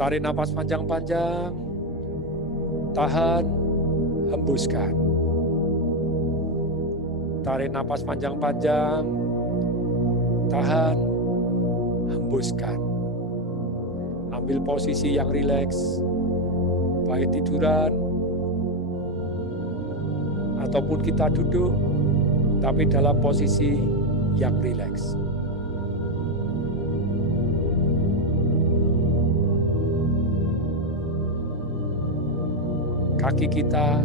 Tarik napas panjang-panjang, tahan, hembuskan. Tarik napas panjang-panjang, tahan, hembuskan. Ambil posisi yang rileks, baik tiduran, ataupun kita duduk, tapi dalam posisi yang rileks. Kaki kita,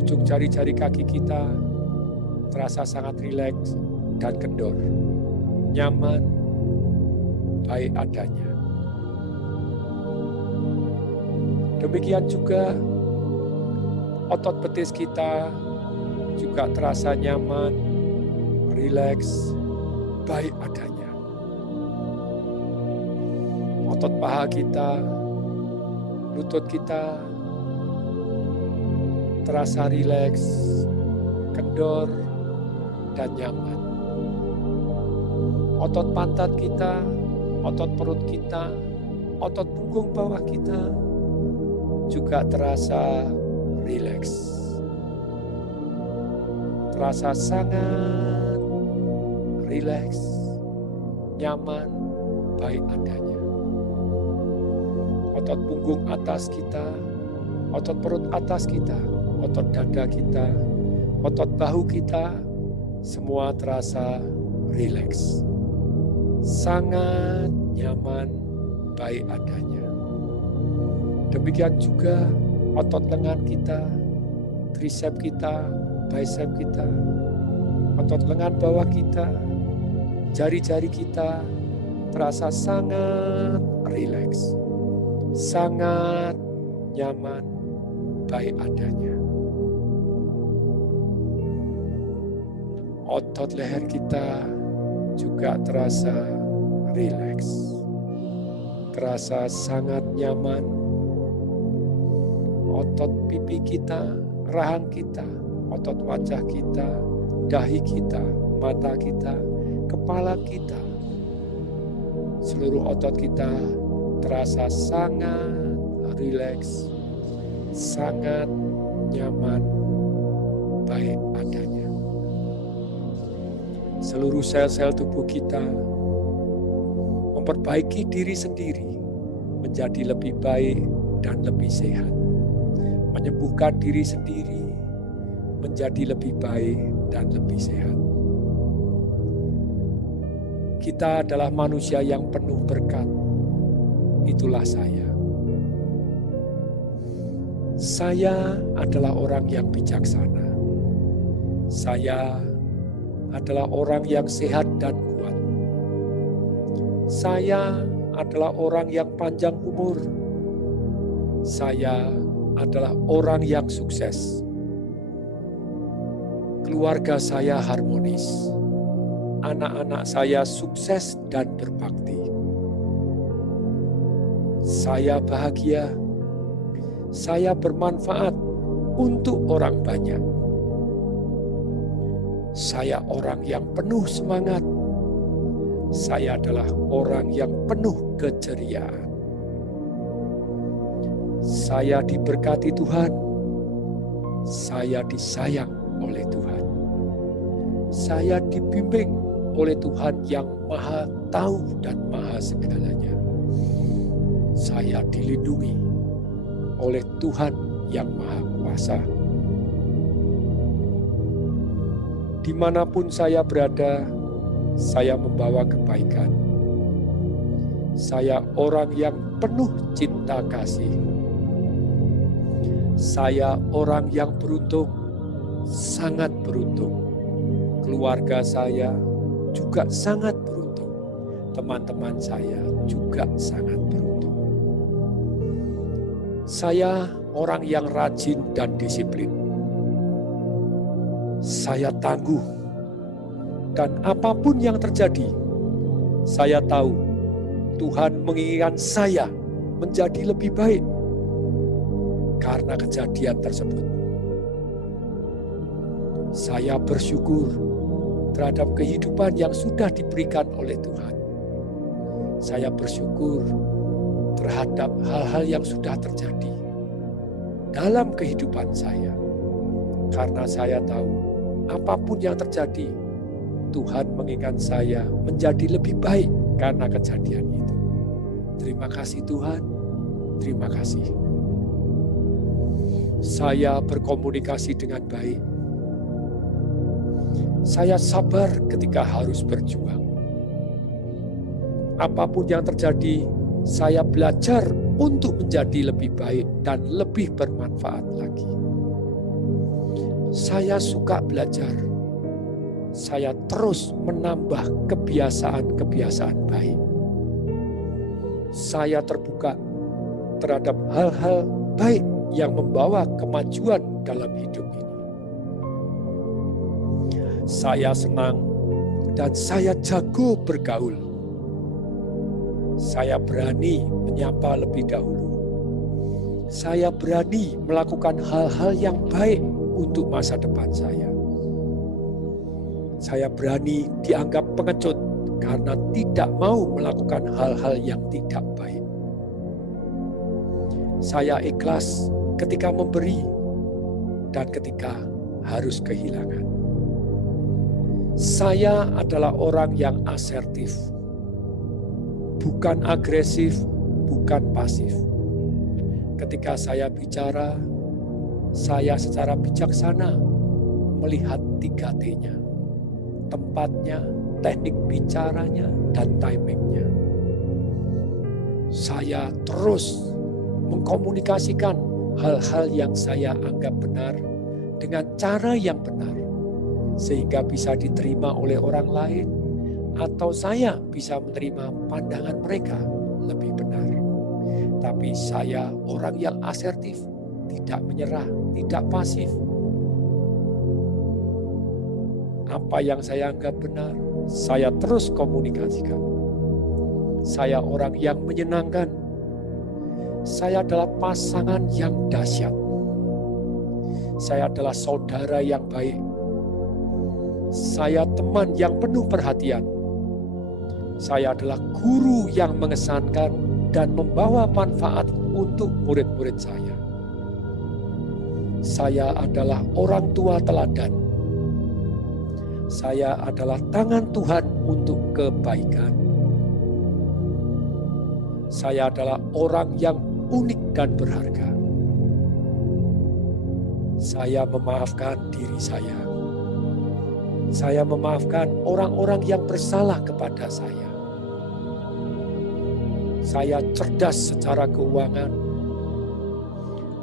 ujung jari-jari kaki kita terasa sangat rileks dan kendor, nyaman, baik adanya. Demikian juga otot betis kita juga terasa nyaman, rileks, baik adanya. Otot paha kita, lutut kita terasa rileks, kendor, dan nyaman. Otot pantat kita, otot perut kita, otot punggung bawah kita juga terasa rileks. Terasa sangat rileks, nyaman, baik adanya. Otot punggung atas kita, otot perut atas kita, otot dada kita, otot bahu kita, semua terasa rileks. Sangat nyaman, baik adanya. Demikian juga otot lengan kita, tricep kita, bicep kita, otot lengan bawah kita, jari-jari kita terasa sangat rileks, sangat nyaman, baik adanya. Otot leher kita juga terasa rileks, terasa sangat nyaman. Otot pipi kita, rahang kita, otot wajah kita, dahi kita, mata kita, kepala kita, seluruh otot kita terasa sangat rileks, sangat nyaman, baik adanya. Seluruh sel-sel tubuh kita memperbaiki diri sendiri menjadi lebih baik dan lebih sehat. Menyembuhkan diri sendiri menjadi lebih baik dan lebih sehat. Kita adalah manusia yang penuh berkat. Itulah saya. Saya adalah orang yang bijaksana. Saya adalah orang yang sehat dan kuat. Saya adalah orang yang panjang umur. Saya adalah orang yang sukses. Keluarga saya harmonis. Anak-anak saya sukses dan berbakti. Saya bahagia. Saya bermanfaat untuk orang banyak. Saya orang yang penuh semangat. Saya adalah orang yang penuh keceriaan. Saya diberkati Tuhan. Saya disayang oleh Tuhan. Saya dibimbing oleh Tuhan yang Maha Tahu dan Maha Segalanya. Saya dilindungi oleh Tuhan yang Maha Kuasa. Dimanapun saya berada, saya membawa kebaikan. Saya orang yang penuh cinta kasih. Saya orang yang beruntung, sangat beruntung. Keluarga saya juga sangat beruntung. Teman-teman saya juga sangat beruntung. Saya orang yang rajin dan disiplin. Saya tangguh, dan apapun yang terjadi, saya tahu Tuhan menginginkan saya menjadi lebih baik karena kejadian tersebut. Saya bersyukur terhadap kehidupan yang sudah diberikan oleh Tuhan. Saya bersyukur terhadap hal-hal yang sudah terjadi dalam kehidupan saya. Karena saya tahu apapun yang terjadi, Tuhan menginginkan saya menjadi lebih baik karena kejadian itu. Terima kasih Tuhan, terima kasih. Saya berkomunikasi dengan baik. Saya sabar ketika harus berjuang. Apapun yang terjadi, saya belajar untuk menjadi lebih baik dan lebih bermanfaat lagi. Saya suka belajar. Saya terus menambah kebiasaan-kebiasaan baik. Saya terbuka terhadap hal-hal baik yang membawa kemajuan dalam hidup ini. Saya senang dan saya jago bergaul. Saya berani menyapa lebih dahulu. Saya berani melakukan hal-hal yang baik untuk masa depan saya. Saya berani dianggap pengecut karena tidak mau melakukan hal-hal yang tidak baik. Saya ikhlas ketika memberi dan ketika harus kehilangan. Saya adalah orang yang asertif. Bukan agresif, bukan pasif. Ketika saya bicara, saya secara bijaksana melihat 3T-nya. Tempatnya, teknik bicaranya, dan timingnya. Saya terus mengkomunikasikan hal-hal yang saya anggap benar dengan cara yang benar. Sehingga bisa diterima oleh orang lain, atau saya bisa menerima pandangan mereka lebih benar. Tapi saya orang yang asertif, tidak menyerah, tidak pasif. Apa yang saya anggap benar, saya terus komunikasikan. Saya orang yang menyenangkan. Saya adalah pasangan yang dahsyat. Saya adalah saudara yang baik. Saya teman yang penuh perhatian. Saya adalah guru yang mengesankan dan membawa manfaat untuk murid-murid saya. Saya adalah orang tua teladan. Saya adalah tangan Tuhan untuk kebaikan. Saya adalah orang yang unik dan berharga. Saya memaafkan diri saya. Saya memaafkan orang-orang yang bersalah kepada saya. Saya cerdas secara keuangan.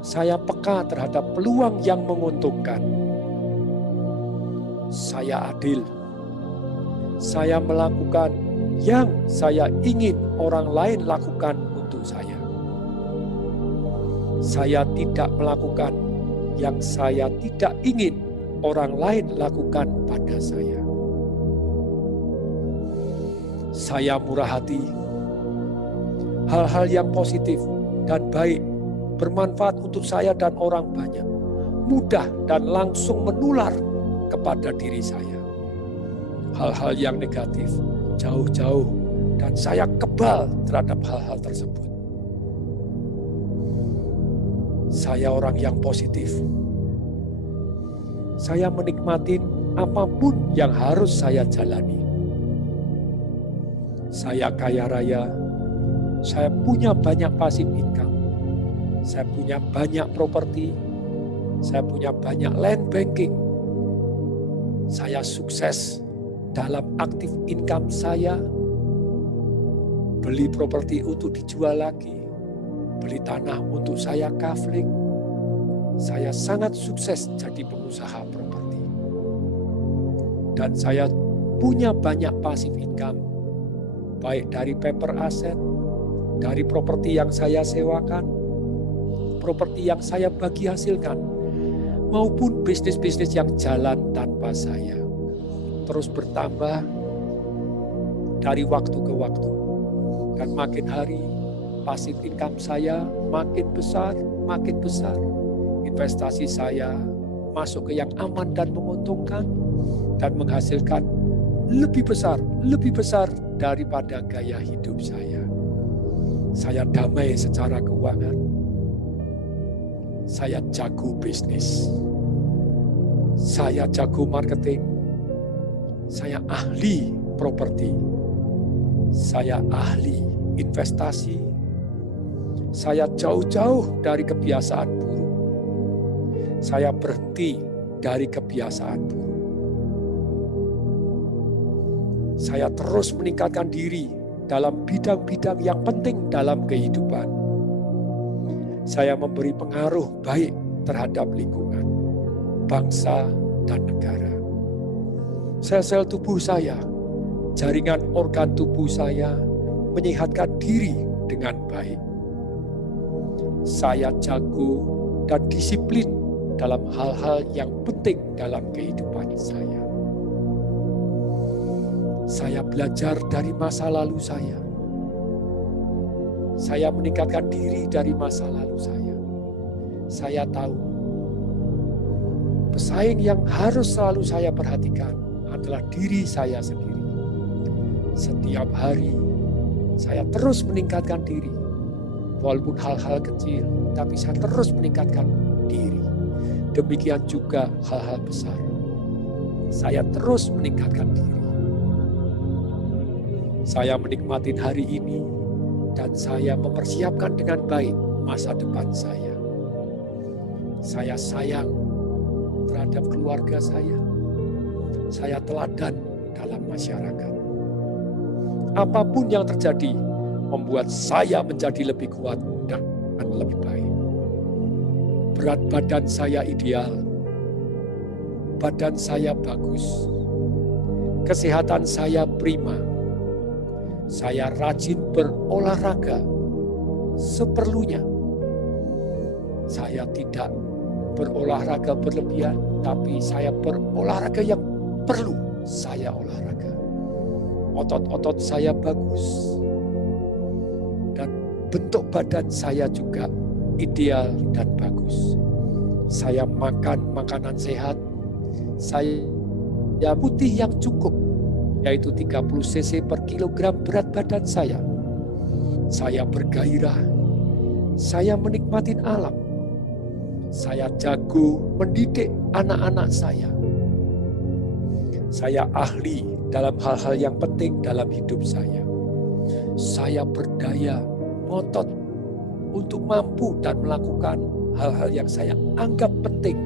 Saya peka terhadap peluang yang menguntungkan. Saya adil. Saya melakukan yang saya ingin orang lain lakukan untuk saya. Saya tidak melakukan yang saya tidak ingin orang lain lakukan pada saya. Saya murah hati. Hal-hal yang positif dan baik bermanfaat untuk saya dan orang banyak. Mudah dan langsung menular kepada diri saya. Hal-hal yang negatif jauh-jauh dan saya kebal terhadap hal-hal tersebut. Saya orang yang positif. Saya menikmati apapun yang harus saya jalani. Saya kaya raya. Saya punya banyak passive income. Saya punya banyak properti. Saya punya banyak land banking. Saya sukses dalam aktif income saya. Beli properti untuk dijual lagi. Beli tanah untuk saya kafling. Saya sangat sukses jadi pengusaha properti. Dan saya punya banyak passive income. Baik dari paper asset, dari properti yang saya sewakan, properti yang saya bagi hasilkan, maupun bisnis-bisnis yang jalan tanpa saya. Terus bertambah dari waktu ke waktu. Dan makin hari, passive income saya makin besar, makin besar. Investasi saya masuk ke yang aman dan menguntungkan, dan menghasilkan lebih besar daripada gaya hidup saya. Saya damai secara keuangan. Saya jago bisnis. Saya jago marketing. Saya ahli properti. Saya ahli investasi. Saya jauh-jauh dari kebiasaan buruk. Saya berhenti dari kebiasaan buruk. Saya terus meningkatkan diri dalam bidang-bidang yang penting dalam kehidupan. Saya memberi pengaruh baik terhadap lingkungan, bangsa, dan negara. Sel-sel tubuh saya, jaringan organ tubuh saya menyehatkan diri dengan baik. Saya jago dan disiplin dalam hal-hal yang penting dalam kehidupan saya. Saya belajar dari masa lalu saya. Saya meningkatkan diri dari masa lalu saya. Saya tahu pesaing yang harus selalu saya perhatikan adalah diri saya sendiri. Setiap hari saya terus meningkatkan diri. Walaupun hal-hal kecil, tapi saya terus meningkatkan diri. Demikian juga hal-hal besar. Saya terus meningkatkan diri. Saya menikmati hari ini dan saya mempersiapkan dengan baik masa depan saya. Saya sayang terhadap keluarga saya. Saya teladan dalam masyarakat. Apapun yang terjadi membuat saya menjadi lebih kuat dan lebih baik. Berat badan saya ideal. Badan saya bagus. Kesehatan saya prima. Saya rajin berolahraga seperlunya. Saya tidak berolahraga berlebihan, tapi saya berolahraga yang perlu saya olahraga. Otot-otot saya bagus. Dan bentuk badan saya juga ideal dan bagus. Saya makan makanan sehat. Saya putih yang cukup, yaitu 30 cc per kilogram berat badan saya. Saya bergairah. Saya menikmati alam. Saya jago mendidik anak-anak saya. Saya ahli dalam hal-hal yang penting dalam hidup saya. Saya berdaya, ngotot untuk mampu dan melakukan hal-hal yang saya anggap penting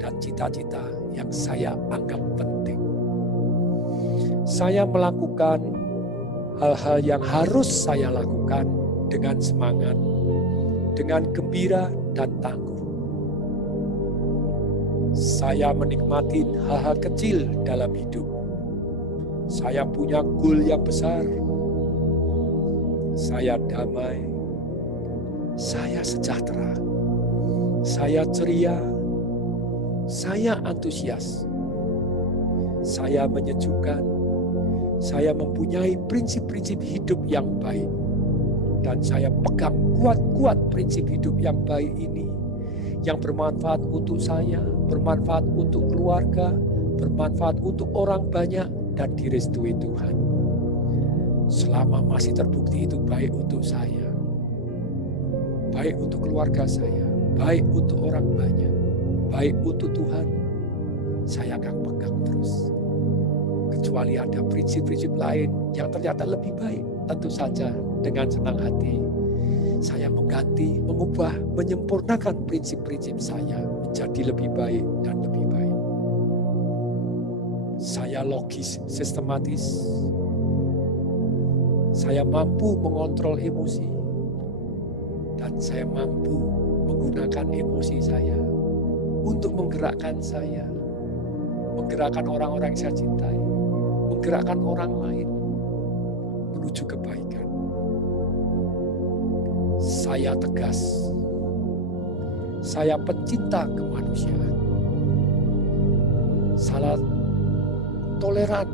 dan cita-cita yang saya anggap penting. Saya melakukan hal-hal yang harus saya lakukan dengan semangat, dengan gembira dan tangguh. Saya menikmati hal-hal kecil dalam hidup. Saya punya goal yang besar. Saya damai. Saya sejahtera. Saya ceria. Saya antusias. Saya menyejukkan. Saya mempunyai prinsip-prinsip hidup yang baik. Dan saya pegang kuat-kuat prinsip hidup yang baik ini. Yang bermanfaat untuk saya, bermanfaat untuk keluarga, bermanfaat untuk orang banyak, dan direstui Tuhan. Selama masih terbukti itu baik untuk saya, baik untuk keluarga saya, baik untuk orang banyak, baik untuk Tuhan, saya akan pegang terus. Kecuali ada prinsip-prinsip lain yang ternyata lebih baik, tentu saja dengan senang hati saya mengganti, mengubah, menyempurnakan prinsip-prinsip saya menjadi lebih baik dan lebih baik. Saya logis, sistematis. Saya mampu mengontrol emosi. Dan saya mampu menggunakan emosi saya untuk menggerakkan saya. Menggerakkan orang-orang yang saya cintai. Menggerakkan orang lain menuju kebaikan. Saya tegas. Saya pencinta kemanusiaan. Saya toleran.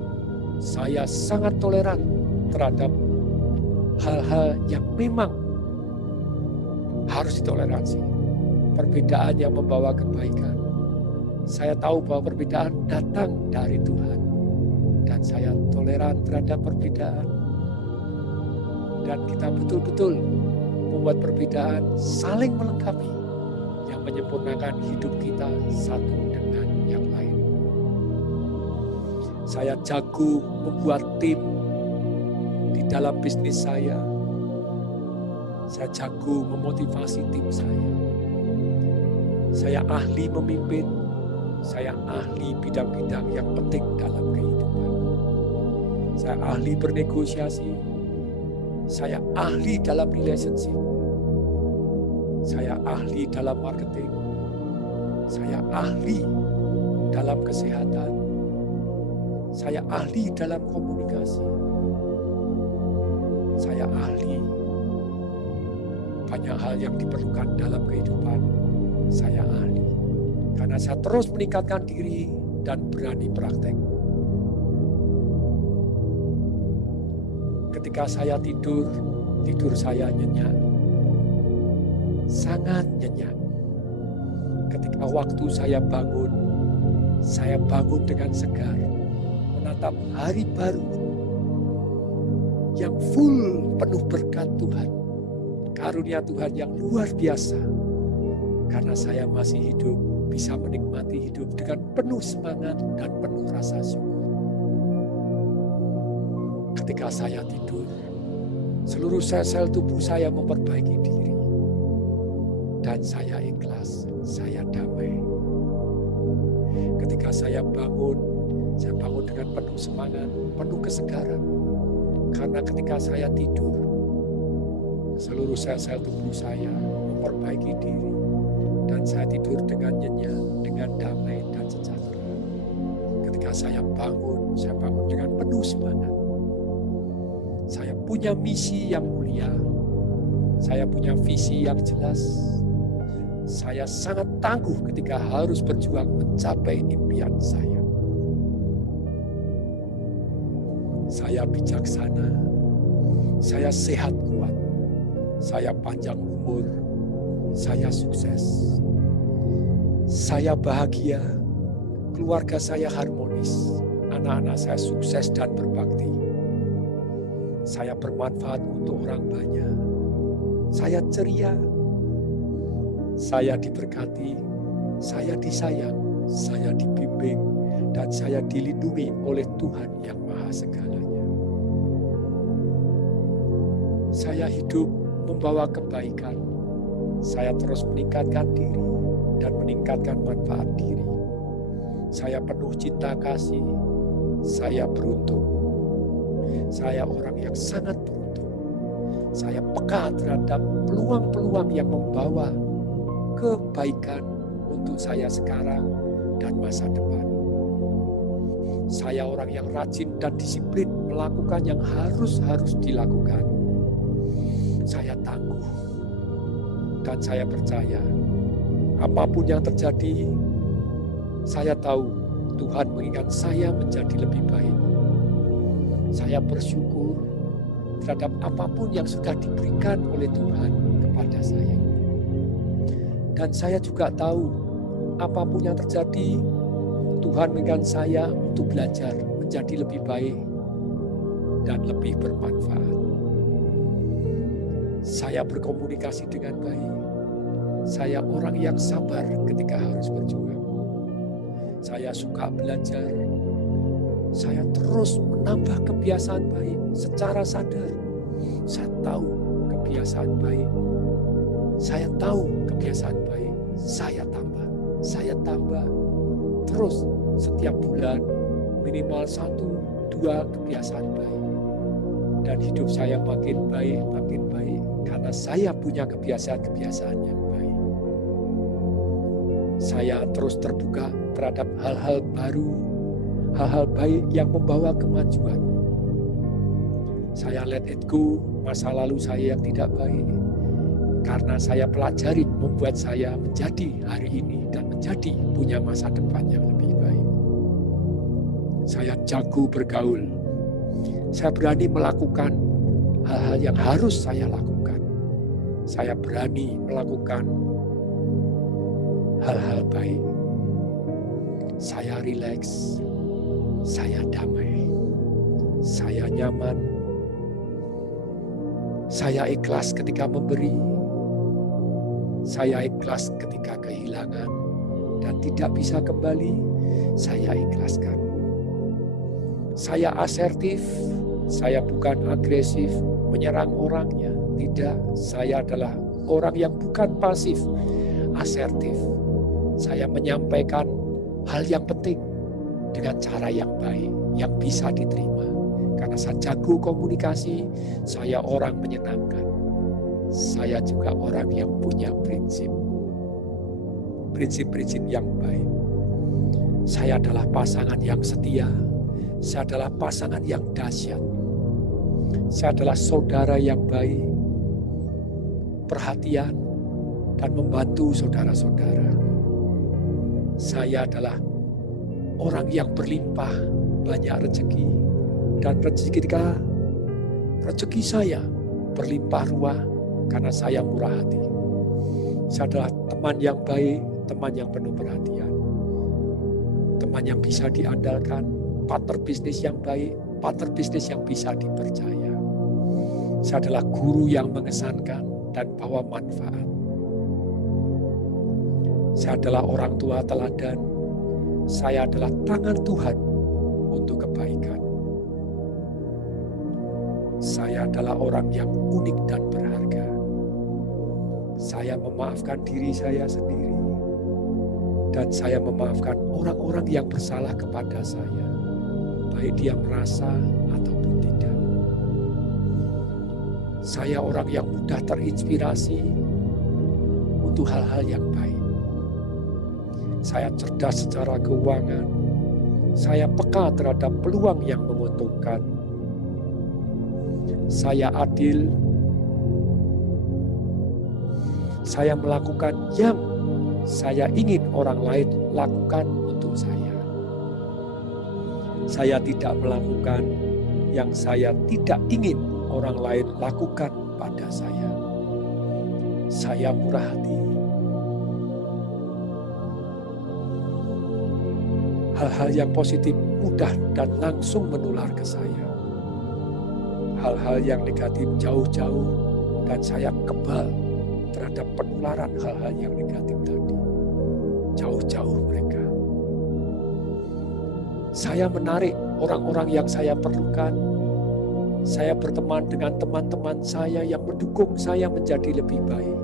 Saya sangat toleran terhadap hal-hal yang memang harus ditoleransi. Perbedaan yang membawa kebaikan. Saya tahu bahwa perbedaan datang dari Tuhan. Dan saya toleran terhadap perbedaan. Dan kita betul-betul membuat perbedaan saling melengkapi yang menyempurnakan hidup kita satu dengan yang lain. Saya jago membuat tim di dalam bisnis saya. Saya jago memotivasi tim saya. Saya ahli memimpin. Saya ahli bidang-bidang yang penting dalam kehidupan. Saya ahli bernegosiasi. Saya ahli dalam relationship. Saya ahli dalam marketing. Saya ahli dalam kesehatan. Saya ahli dalam komunikasi. Saya ahli banyak hal yang diperlukan dalam kehidupan. Saya ahli. Karena saya terus meningkatkan diri dan berani praktek. Ketika saya tidur saya nyenyak. Sangat nyenyak. Ketika waktu saya bangun dengan segar. Menatap hari baru yang full penuh berkat Tuhan. Karunia Tuhan yang luar biasa. Karena saya masih hidup, bisa menikmati hidup dengan penuh semangat dan penuh rasa syukur. Ketika saya tidur, seluruh sel-sel tubuh saya memperbaiki diri. Dan saya ikhlas, saya damai. Ketika saya bangun dengan penuh semangat, penuh kesegaran. Karena ketika saya tidur, seluruh sel-sel tubuh saya memperbaiki diri. Dan saya tidur dengan nyenyak, dengan damai dan sejahtera. Ketika saya bangun dengan penuh semangat. Saya punya misi yang mulia. Saya punya visi yang jelas. Saya sangat tangguh ketika harus berjuang mencapai impian saya. Saya bijaksana. Saya sehat kuat. Saya panjang umur. Saya sukses. Saya bahagia. Keluarga saya harmonis. Anak-anak saya sukses dan berbakti. Saya bermanfaat untuk orang banyak. Saya ceria. Saya diberkati. Saya disayang. Saya dibimbing. Dan saya dilindungi oleh Tuhan yang Maha Segalanya. Saya hidup membawa kebaikan. Saya terus meningkatkan diri dan meningkatkan manfaat diri. Saya penuh cinta kasih. Saya beruntung. Saya orang yang sangat beruntung. Saya peka terhadap peluang-peluang yang membawa kebaikan untuk saya sekarang dan masa depan. Saya orang yang rajin dan disiplin melakukan yang harus dilakukan. Saya tangguh. Dan saya percaya, apapun yang terjadi, saya tahu Tuhan menginginkan saya menjadi lebih baik. Saya bersyukur terhadap apapun yang sudah diberikan oleh Tuhan kepada saya. Dan saya juga tahu, apapun yang terjadi, Tuhan menginginkan saya untuk belajar menjadi lebih baik dan lebih bermanfaat. Saya berkomunikasi dengan baik. Saya orang yang sabar ketika harus berjuang. Saya suka belajar. Saya terus menambah kebiasaan baik secara sadar. Saya tahu kebiasaan baik. Saya tahu kebiasaan baik. Saya tambah. Terus setiap bulan minimal 1-2 kebiasaan baik. Dan hidup saya makin baik. Karena saya punya kebiasaan-kebiasaan yang baik. Saya terus terbuka terhadap hal-hal baru, hal-hal baik yang membawa kemajuan. Saya let it go masa lalu saya yang tidak baik. Karena saya pelajari membuat saya menjadi hari ini dan menjadi punya masa depan yang lebih baik. Saya jago bergaul. Saya berani melakukan hal-hal yang harus saya lakukan. Saya berani melakukan hal-hal baik. Saya rileks. Saya damai. Saya nyaman. Saya ikhlas ketika memberi. Saya ikhlas ketika kehilangan dan tidak bisa kembali. Saya ikhlaskan. Saya asertif. Saya bukan agresif menyerang orangnya. Tidak, saya adalah orang yang bukan pasif, asertif. Saya menyampaikan hal yang penting dengan cara yang baik, yang bisa diterima. Karena saya jago komunikasi, saya orang menyenangkan. Saya juga orang yang punya prinsip-prinsip yang baik. Saya adalah pasangan yang setia. Saya adalah pasangan yang dahsyat. Saya adalah saudara yang baik, perhatian, dan membantu saudara-saudara. Saya adalah orang yang berlimpah, banyak rezeki, dan rezeki saya berlimpah ruah karena saya murah hati. Saya adalah teman yang baik, teman yang penuh perhatian, teman yang bisa diandalkan, partner bisnis yang baik, partner bisnis yang bisa dipercaya. Saya adalah guru yang mengesankan dan bawa manfaat. Saya adalah orang tua teladan. Saya adalah tangan Tuhan untuk kebaikan. Saya adalah orang yang unik dan berharga. Saya memaafkan diri saya sendiri. Dan saya memaafkan orang-orang yang bersalah kepada saya. Baik dia merasa ataupun tidak. Saya orang yang mudah terinspirasi untuk hal-hal yang baik. Saya cerdas secara keuangan. Saya peka terhadap peluang yang menguntungkan. Saya adil. Saya melakukan yang saya ingin orang lain lakukan untuk saya. Saya tidak melakukan yang saya tidak ingin orang lain lakukan pada saya. Saya murah hati. Hal-hal yang positif mudah dan langsung menular ke saya. Hal-hal yang negatif jauh-jauh dan saya kebal terhadap penularan hal-hal yang negatif tadi. Jauh-jauh mereka. Saya menarik orang-orang yang saya perlukan. Saya berteman dengan teman-teman saya yang mendukung saya menjadi lebih baik.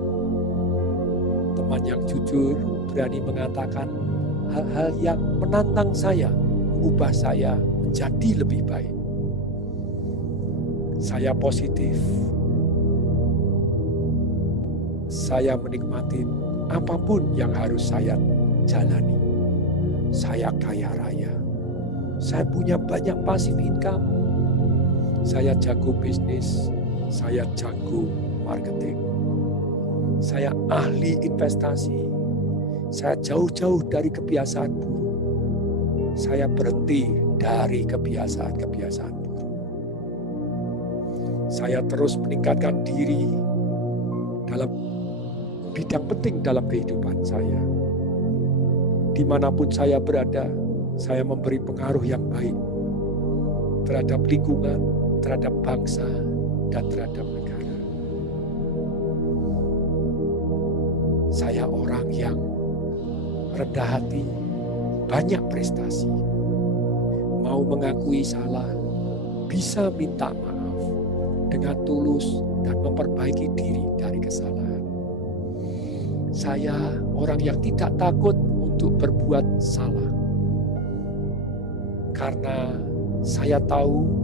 Teman yang jujur, berani mengatakan hal-hal yang menantang saya, mengubah saya menjadi lebih baik. Saya positif. Saya menikmati apapun yang harus saya jalani. Saya kaya raya. Saya punya banyak passive income. Saya jago bisnis, saya jago marketing, saya ahli investasi, saya jauh-jauh dari kebiasaan buruk, saya berhenti dari kebiasaan-kebiasaan buruk. Saya terus meningkatkan diri dalam bidang penting dalam kehidupan saya. Dimanapun saya berada, saya memberi pengaruh yang baik terhadap lingkungan, terhadap bangsa, dan terhadap negara. Saya orang yang rendah hati, banyak prestasi, mau mengakui salah, bisa minta maaf dengan tulus dan memperbaiki diri dari kesalahan. Saya orang yang tidak takut untuk berbuat salah, karena saya tahu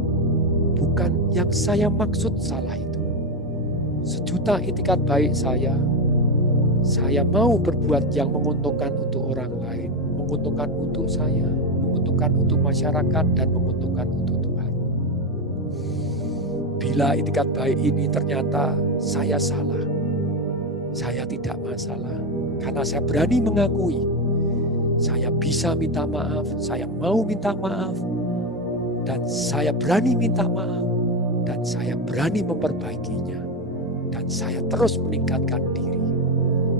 bukan yang saya maksud salah itu. Sejuta itikat baik saya mau berbuat yang menguntungkan untuk orang lain, menguntungkan untuk saya, menguntungkan untuk masyarakat, dan menguntungkan untuk Tuhan. Bila itikat baik ini ternyata saya salah, saya tidak masalah, karena saya berani mengakui. Saya bisa minta maaf, saya mau minta maaf, dan saya berani minta maaf, dan saya berani memperbaikinya, dan saya terus meningkatkan diri.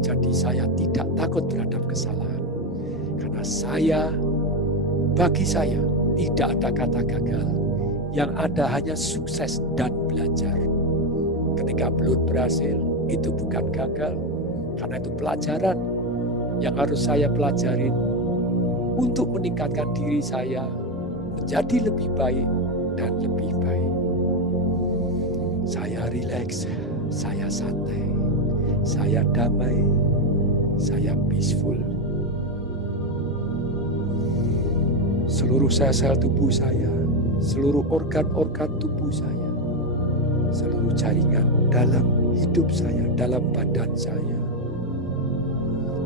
Jadi saya tidak takut terhadap kesalahan, karena bagi saya tidak ada kata gagal, yang ada hanya sukses dan belajar. Ketika belum berhasil, itu bukan gagal, karena itu pelajaran yang harus saya pelajarin untuk meningkatkan diri saya menjadi lebih baik dan lebih baik. Saya rileks, saya santai, saya damai, saya peaceful. Seluruh sel-sel tubuh saya, seluruh organ-organ tubuh saya, seluruh jaringan dalam hidup saya, dalam badan saya,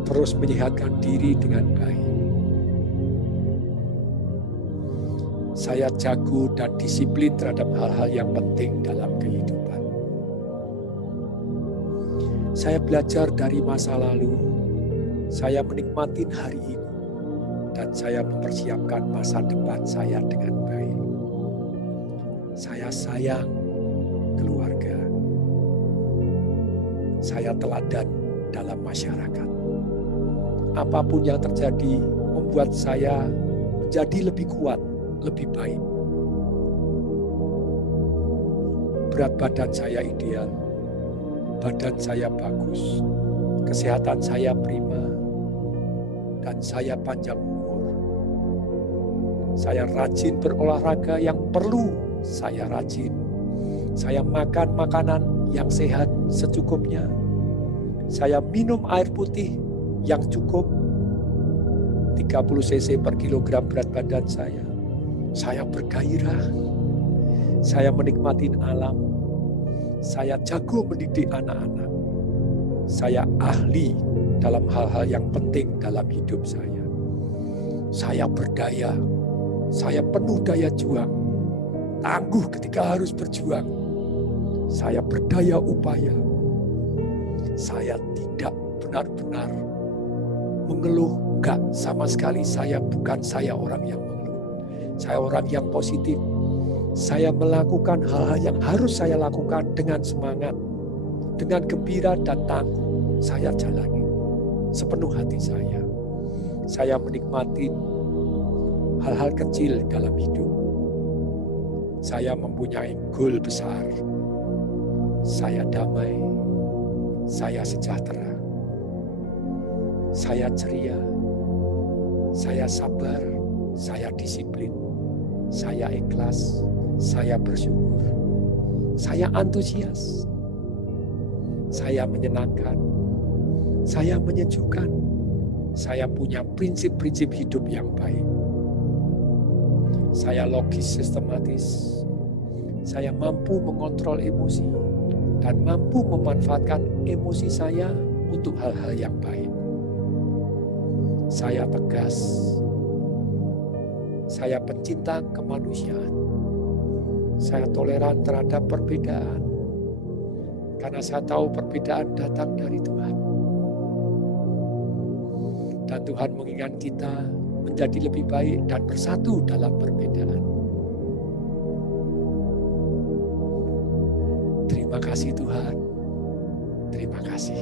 terus menyehatkan diri dengan baik. Saya jago dan disiplin terhadap hal-hal yang penting dalam kehidupan. Saya belajar dari masa lalu, saya menikmati hari ini, dan saya mempersiapkan masa depan saya dengan baik. Saya sayang keluarga. Saya teladan dalam masyarakat. Apapun yang terjadi membuat saya menjadi lebih kuat, lebih baik. Berat badan saya ideal, badan saya bagus, kesehatan saya prima, dan saya panjang umur. Saya rajin berolahraga yang perlu saya rajin. Saya makan makanan yang sehat secukupnya. Saya minum air putih yang cukup 30 cc per kilogram berat badan saya. Saya bergairah. Saya menikmati alam. Saya jago mendidik anak-anak. Saya ahli dalam hal-hal yang penting dalam hidup saya. Saya berdaya. Saya penuh daya juang. Tangguh ketika harus berjuang. Saya berdaya upaya. Saya tidak benar-benar mengeluh. Enggak, sama sekali bukan saya orang yang mengeluh. Saya orang yang positif. Saya melakukan hal-hal yang harus saya lakukan dengan semangat, dengan gembira dan tangguh. Saya jalani sepenuh hati saya. Saya menikmati hal-hal kecil dalam hidup. Saya mempunyai goal besar. Saya damai. Saya sejahtera. Saya ceria. Saya sabar. Saya disiplin. Saya ikhlas. Saya bersyukur. Saya antusias. Saya menyenangkan. Saya menyejukkan. Saya punya prinsip-prinsip hidup yang baik. Saya logis, sistematis. Saya mampu mengontrol emosi dan mampu memanfaatkan emosi saya untuk hal-hal yang baik. Saya tegas. Saya pencinta kemanusiaan. Saya toleran terhadap perbedaan. Karena saya tahu perbedaan datang dari Tuhan. Dan Tuhan menginginkan kita menjadi lebih baik dan bersatu dalam perbedaan. Terima kasih Tuhan. Terima kasih.